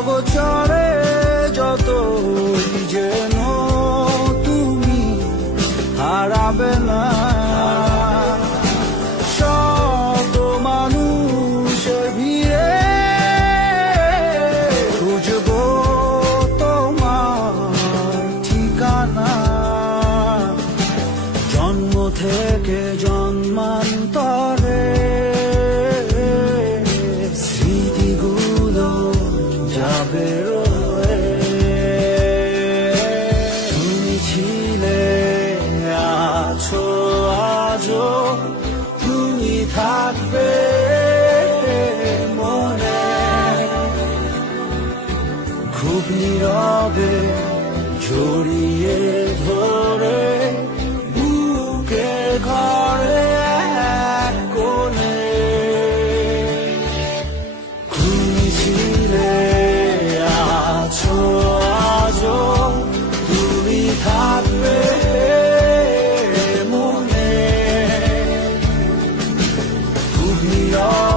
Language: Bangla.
অগচরে যত যেন তুমি হারাবে না। শত মানুষ ভিড়ে খুঁজব তোমার ঠিকানা। জন্ম থেকে জন্মান্তর বেরোয় আছো তুমি থাকবে জড়িয়ে ধরে we.